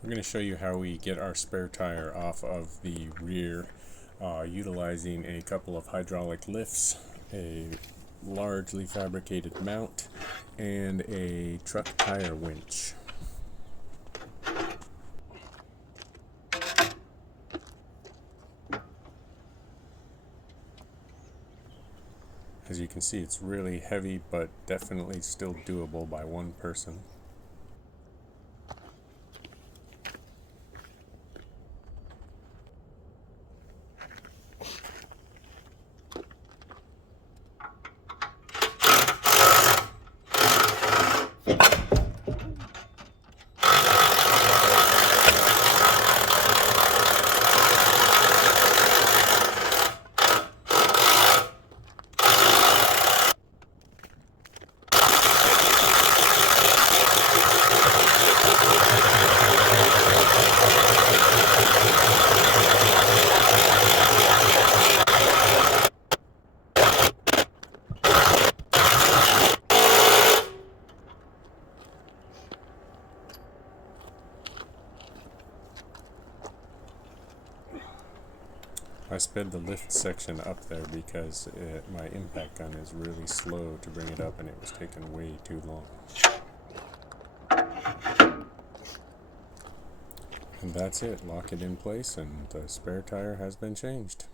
We're going to show you how we get our spare tire off of the rear utilizing a couple of hydraulic lifts, a largely fabricated mount, and a truck tire winch. As you can see, it's really heavy, but definitely still doable by one person. I sped the lift section up there because my impact gun is really slow to bring it up, and it was taking way too long. And that's it. Lock it in place and the spare tire has been changed.